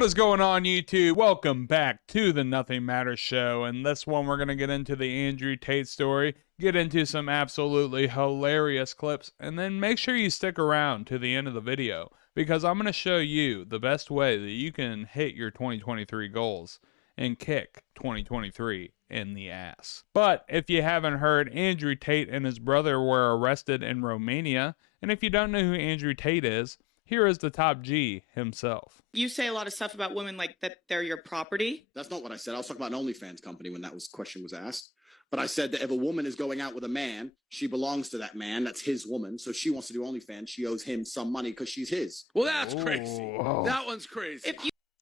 What is going on, YouTube? Welcome back to the Nothing Matters show. And this one, we're going to get into the Andrew Tate story, get into some absolutely hilarious clips, and then make sure you stick around to the end of the video, because I'm going to show you the best way that you can hit your 2023 goals and kick 2023 in the ass. But if you haven't heard, Andrew Tate and his brother were arrested in Romania. And if you don't know who Andrew Tate is, here is the top G himself. You say a lot of stuff about women like that they're your property. That's not what I said. I was talking about an OnlyFans company when that question was asked. But I said that if a woman is going out with a man, she belongs to that man. That's his woman. So she wants to do OnlyFans. She owes him some money because she's his. Well, that's crazy. That one's crazy.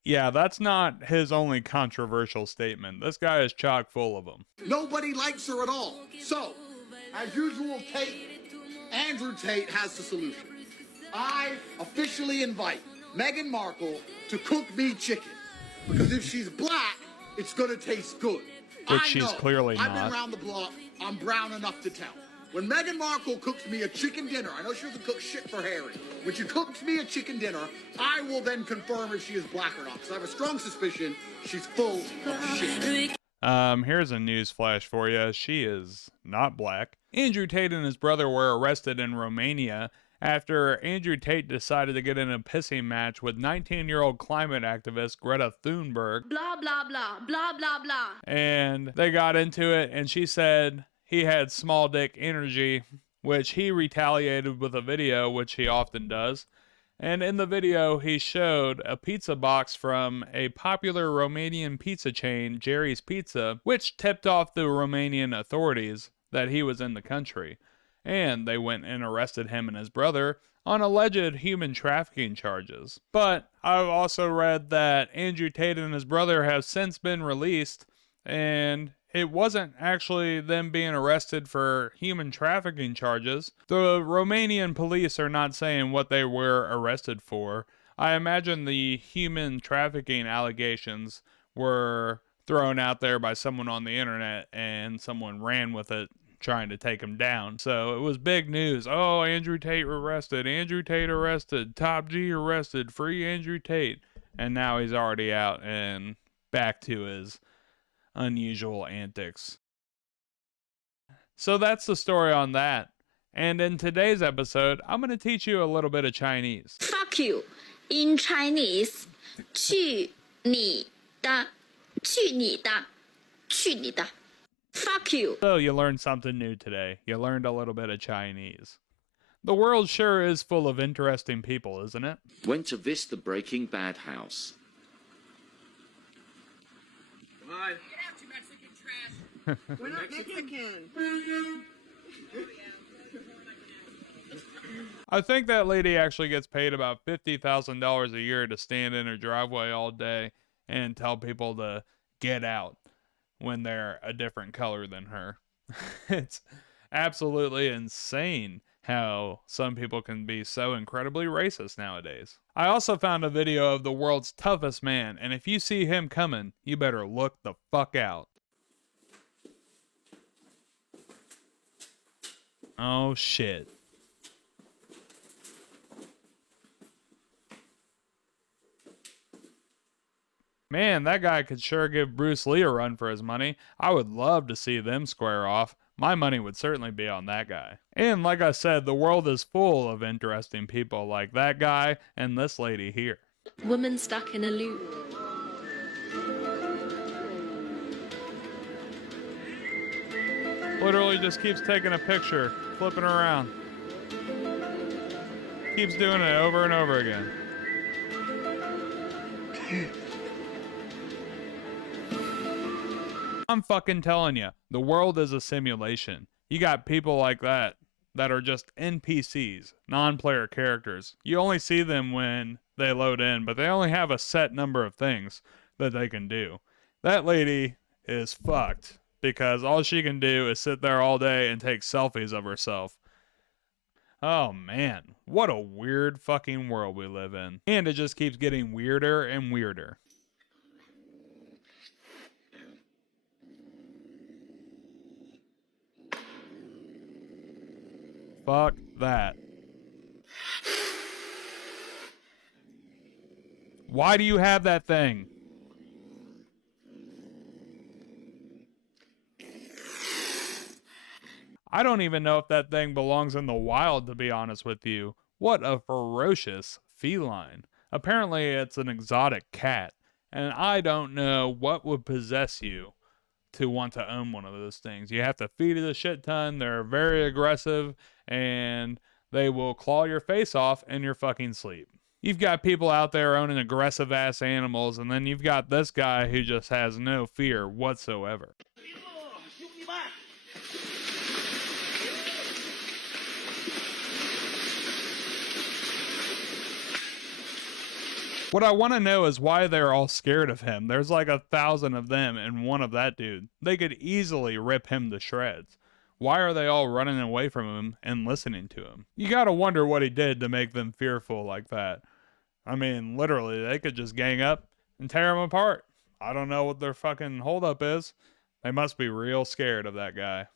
Yeah, that's not his only controversial statement. This guy is chock full of them. Nobody likes her at all. So, as usual, Andrew Tate has the solution. I officially invite Meghan Markle to cook me chicken. Because if she's black, it's going to taste good. Which she's clearly not. I've been around the block. I'm brown enough to tell. When Meghan Markle cooks me a chicken dinner, I know she doesn't cook shit for Harry. When she cooks me a chicken dinner, I will then confirm if she is black or not. Because I have a strong suspicion she's full of shit. Here's a news flash for you. She is not black. Andrew Tate and his brother were arrested in Romania after Andrew Tate decided to get in a pissing match with 19-year-old climate activist Greta Thunberg. Blah, blah, blah, blah, blah, blah. And they got into it, and she said he had small dick energy, which he retaliated with a video, which he often does. And in the video, he showed a pizza box from a popular Romanian pizza chain, Jerry's Pizza, which tipped off the Romanian authorities that he was in the country. And they went and arrested him and his brother on alleged human trafficking charges. But I've also read that Andrew Tate and his brother have since been released, and it wasn't actually them being arrested for human trafficking charges. The Romanian police are not saying what they were arrested for. I imagine the human trafficking allegations were thrown out there by someone on the internet, and someone ran with it, trying to take him down. So it was big news. Oh, Andrew Tate arrested. Andrew Tate arrested. Top G arrested. Free Andrew Tate. And now he's already out and back to his unusual antics. So that's the story on that. And in today's episode, I'm going to teach you a little bit of Chinese. Fuck you. In Chinese, 去你的,去你的,去你的. Fuck you. So you learned something new today. You learned a little bit of Chinese. The world sure is full of interesting people, isn't it? Went to visit the Breaking Bad house. Bye. Get out, you Mexican trash. We're not Mexican. I think that lady actually gets paid about $50,000 a year to stand in her driveway all day and tell people to get out when they're a different color than her. It's absolutely insane how some people can be so incredibly racist nowadays. I also found a video of the world's toughest man, and if you see him coming, you better look the fuck out. Oh shit. Man, that guy could sure give Bruce Lee a run for his money. I would love to see them square off. My money would certainly be on that guy. And like I said, the world is full of interesting people like that guy and this lady here. Woman stuck in a loop. Literally just keeps taking a picture, flipping around. Keeps doing it over and over again. I'm fucking telling you, the world is a simulation. You got people like that are just NPCs, non-player characters. You only see them when they load in, but they only have a set number of things that they can do. That lady is fucked because all she can do is sit there all day and take selfies of herself. Oh man, what a weird fucking world we live in. And it just keeps getting weirder and weirder. Fuck that. Why do you have that thing? I don't even know if that thing belongs in the wild, to be honest with you. What a ferocious feline. Apparently it's an exotic cat, and I don't know what would possess you to want to own one of those things. You have to feed it a shit ton, they're very aggressive, and they will claw your face off in your fucking sleep. You've got people out there owning aggressive ass animals, and then you've got this guy who just has no fear whatsoever. What I want to know is why they're all scared of him. There's like 1,000 of them and one of that dude. They could easily rip him to shreds. Why are they all running away from him and listening to him? You gotta wonder what he did to make them fearful like that. I mean, literally, they could just gang up and tear him apart. I don't know what their fucking holdup is. They must be real scared of that guy.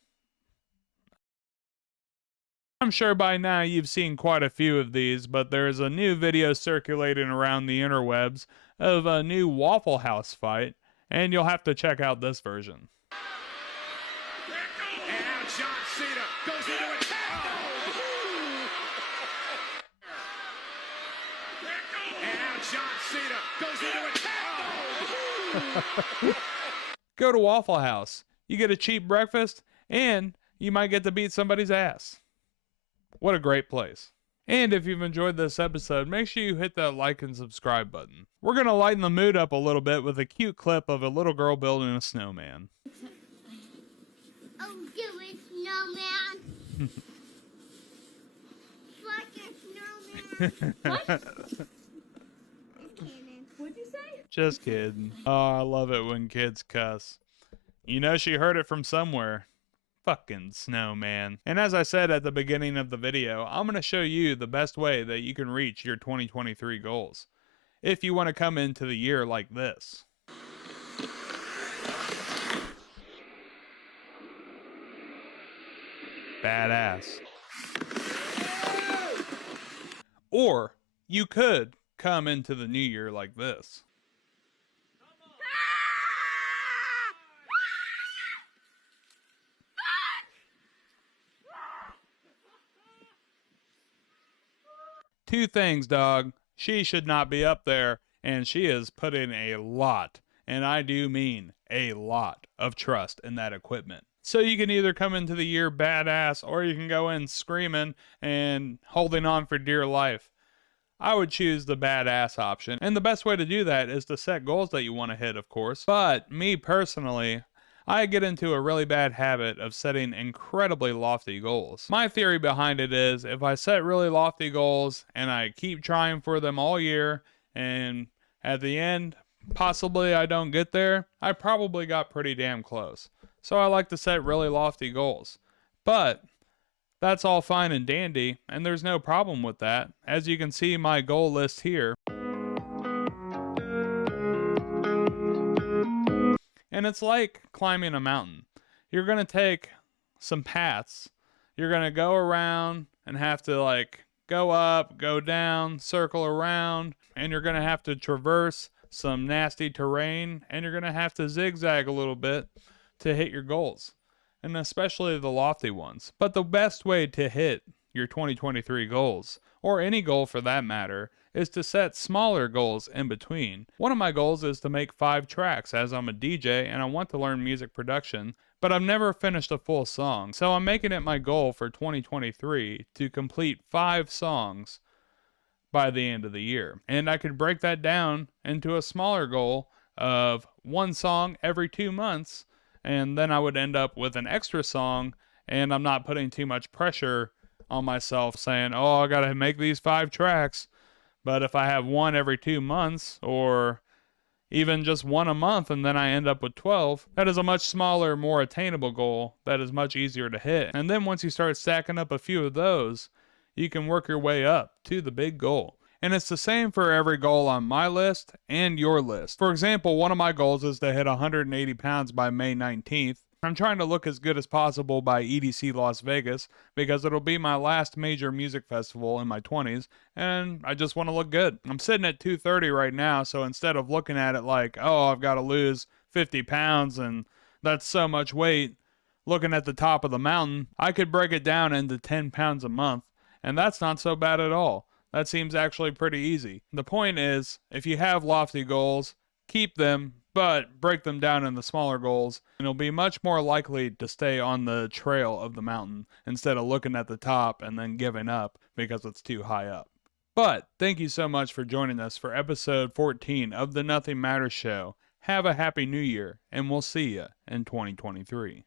I'm sure by now you've seen quite a few of these, but there's a new video circulating around the interwebs of a new Waffle House fight, and you'll have to check out this version. And now John Cena goes into attack. And now John Cena goes into attack. Go to Waffle House. You get a cheap breakfast, and you might get to beat somebody's ass. What a great place. And if you've enjoyed this episode, make sure you hit that like and subscribe button. We're going to lighten the mood up a little bit with a cute clip of a little girl building a snowman. Oh, do it, snowman. Fucking snowman. What? What'd you say? Just kidding. Oh, I love it when kids cuss. You know she heard it from somewhere. Fucking snowman. And as I said at the beginning of the video, I'm going to show you the best way that you can reach your 2023 goals if you want to come into the year like this. Badass. Or you could come into the new year like this. Two things, dog. She should not be up there, and she is putting a lot, and I do mean a lot, of trust in that equipment. So you can either come into the year badass, or you can go in screaming and holding on for dear life. I would choose the badass option, and the best way to do that is to set goals that you want to hit, of course. But me personally, I get into a really bad habit of setting incredibly lofty goals. My theory behind it is if I set really lofty goals and I keep trying for them all year, and at the end, possibly I don't get there, I probably got pretty damn close. So I like to set really lofty goals. But that's all fine and dandy, and there's no problem with that. As you can see my goal list here. And it's like climbing a mountain. You're going to take some paths. You're going to go around and have to like go up, go down, circle around, and you're going to have to traverse some nasty terrain, and you're going to have to zigzag a little bit to hit your goals, and especially the lofty ones. But the best way to hit your 2023 goals, or any goal for that matter, is to set smaller goals in between. One of my goals is to make 5 tracks, as I'm a DJ and I want to learn music production, but I've never finished a full song. So I'm making it my goal for 2023 to complete 5 songs by the end of the year. And I could break that down into a smaller goal of 1 song every 2 months, and then I would end up with an extra song, and I'm not putting too much pressure on myself saying, oh, I gotta make these 5 tracks. But if I have 1 every 2 months, or even just 1 a month, and then I end up with 12, that is a much smaller, more attainable goal that is much easier to hit. And then once you start stacking up a few of those, you can work your way up to the big goal. And it's the same for every goal on my list and your list. For example, one of my goals is to hit 180 pounds by May 19th. I'm trying to look as good as possible by EDC Las Vegas because it'll be my last major music festival in my 20s, and I just want to look good. I'm sitting at 230 right now, so instead of looking at it like, oh, I've got to lose 50 pounds and that's so much weight, looking at the top of the mountain, I could break it down into 10 pounds a month, and that's not so bad at all. That seems actually pretty easy. The point is, if you have lofty goals, keep them, but break them down into smaller goals, and you'll be much more likely to stay on the trail of the mountain instead of looking at the top and then giving up because it's too high up. But thank you so much for joining us for episode 14 of the Nothing Matters Show. Have a happy new year, and we'll see you in 2023.